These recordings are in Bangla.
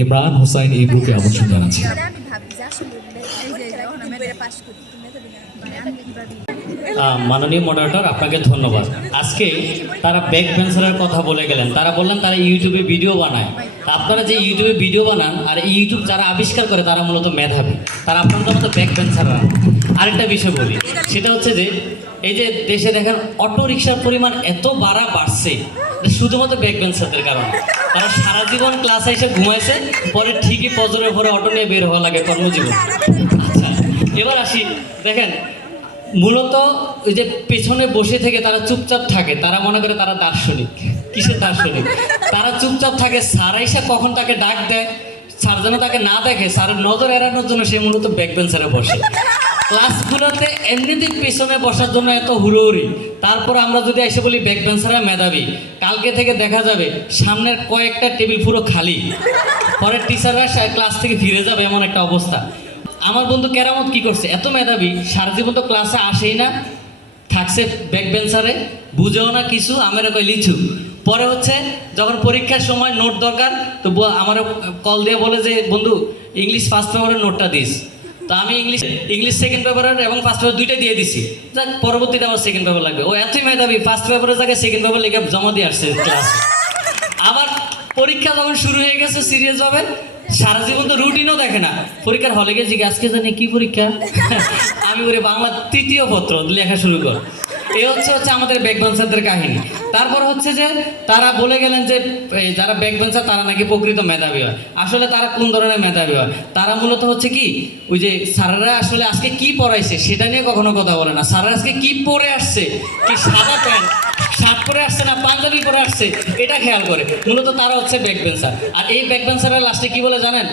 ইমরান হোসাইন এই গ্রুপে আমন্ত্রণ জানাচ্ছি। মাননীয় মডারেটর, আপনাকে ধন্যবাদ। আজকে তারা ব্যাক বেঞ্চারের কথা বলে গেলেন, তারা বললেন তারা ইউটিউবে ভিডিও বানায়। আপনারা যে ইউটিউবে ভিডিও বানান আর ইউটিউব যারা আবিষ্কার করে তারা মূলত মেধাবী, তারা আপনাদের মতো ব্যাক বেঞ্চাররা। আরেকটা বিষয় বলি, সেটা হচ্ছে যে এই যে দেশে দেখেন অটো রিক্সার পরিমাণ এত বাড়ছে শুধুমাত্র ব্যাক বেঞ্চারদের কারণে। তারা সারা জীবন ক্লাসে এসে ঘুমাইছে, পরে ঠিকই ফজরের পরে অটো নিয়ে বের হওয়া লাগে কর্মজীবন। আচ্ছা, এবার আসি, দেখেন মূলত ওই যে পেছনে বসে থেকে তারা চুপচাপ থাকে, তারা মনে করে তারা দার্শনিক। কিসের দার্শনিক? তারা চুপচাপ থাকে, স্যার এসে কখন তাকে ডাক দেয়, স্যার যেন তাকে না দেখে, স্যারের নজর এড়ানোর জন্য সে মূলত ব্যাক বেঞ্চারে বসে। ক্লাসগুলোতে এমনিতেই পেছনে বসার জন্য এত হুড়োহুড়ি, তারপর আমরা যদি এসে বলি ব্যাক বেঞ্চাররা মেধাবী, কালকে থেকে দেখা যাবে সামনের কয়েকটা টেবিল পুরো খালি, পরে টিচাররা ক্লাস থেকে ফিরে যাবে, এমন একটা অবস্থা। আমার বন্ধু কেরামত কি করছে, এত মেধাবী, সারা জীবন তো ক্লাসে আসেই না, থাকছে ব্যাক বেঞ্চারে, বুঝেও না কিছু, আমার কই লিচু। পরে হচ্ছে যখন পরীক্ষার সময় নোট দরকার, তো আমার কল দিয়ে বলে যে বন্ধু ইংলিশ ফার্স্ট পেপারের নোটটা দিস। তো আমি ইংলিশ সেকেন্ড পেপারের এবং ফার্স্ট পেপার দুইটাই দিয়ে দিছি, যাক পরবর্তীতে আমার সেকেন্ড পেপার লাগবে। ও এতই মেধাবী, ফার্স্ট পেপারের জায়গায় সেকেন্ড পেপার লিখে জমা দিয়ে আসছে ক্লাসে। আবার পরীক্ষা যখন শুরু হয়ে গেছে সিরিয়াস ভাবে, সারা জীবন তো রুটিনও দেখে না, পরীক্ষার হলে গিয়ে জিজ্ঞাসা আজকে জানি কি পরীক্ষা, আমি ওরে বাংলা তৃতীয় পত্র লেখা শুরু কর। এই হচ্ছে আমাদের ব্যাক বেঞ্চারদের কাহিনী। তারপর হচ্ছে যে তারা বলে গেলেন যে যারা ব্যাক বেঞ্চার তারা নাকি প্রকৃত মেধাবী হয়। আসলে তারা কোন ধরনের মেধাবী হয়? তারা মূলত হচ্ছে কি, ওই যে স্যারেরা আসলে আজকে কি পড়াইছে সেটা নিয়ে কখনো কথা বলে না। স্যাররা আজকে কি পরে আসছে, কি সাদা প্যান্ট শার্ট পরে আসছে না পাঞ্জাবি পরে আসছে, এটা খেয়াল করে। মূলত তারা হচ্ছে ব্যাক বেঞ্চার। আর এই ব্যাক বেঞ্চাররা লাস্টে কি বলে জানেন?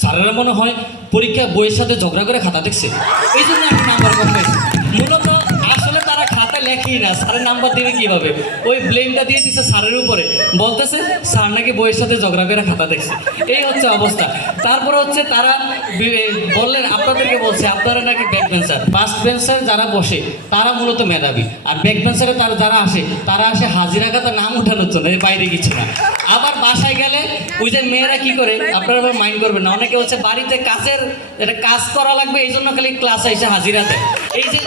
স্যারেরা মনে হয় পরীক্ষা বইয়ের সাথে ঝগড়া করে খাতা দেখছে, এই জন্য আমি নাম্বার কম পাইছি। মূলত আসলে তারা খাতা লেখেই না, স্যারের নাম্বার দেবে কীভাবে? ওই ব্লেমটা দিয়ে দিচ্ছে স্যারের উপরে, বলতেছে স্যার নাকি বইয়ের সাথে ঝগড়া করে খাতা দেখছে। এই হচ্ছে অবস্থা। তারপর হচ্ছে তারা বললেন, আপনাদেরকে বলছে আপনারা নাকি ব্যাক বেঞ্চার। ফার্স্ট বেঞ্চার যারা বসে তারা মূলত মেধাবী, আর ব্যাক বেঞ্চারে যারা আসে তারা আসে হাজিরা খাতা নাম উঠানোর জন্য, এর বাইরে কিছু না। আবার বাসায় গেলে ওই যে মেয়েরা কি করে, আপনারা আবার মাইন্ড করবেন না, অনেকে হচ্ছে বাড়িতে কাজের এটা কাজ করা লাগবে এই জন্য খালি ক্লাসে এসে হাজিরা দেয়। এই যে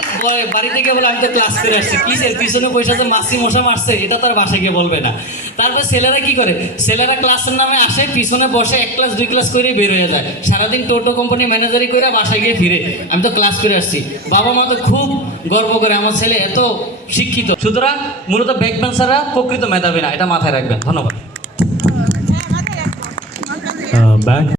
বাড়িতে গিয়ে বলে আমি তো ক্লাস করে আসছি, কিসের পিছনে পয়সা যে মাসি মশা মারছে এটা তো আর বাসায় গিয়ে বলবে না। তারপর ছেলেরা কি করে, ছেলেরা ক্লাসের নামে আসে, পিছনে বসে 1 ক্লাস 2 ক্লাস করে বের হয়ে যায়, সারাদিন টোটো কোম্পানি ম্যানেজারি করে বাসায় গিয়ে ফিরে আমি তো ক্লাস করে আসছি। বাবা মা তো খুব গর্ব করে আমার ছেলে এত শিক্ষিত। সুতরাং মূলত ব্যাক বেঞ্চাররা প্রকৃত মেধাবী না, এটা মাথায় রাখবেন। ধন্যবাদ।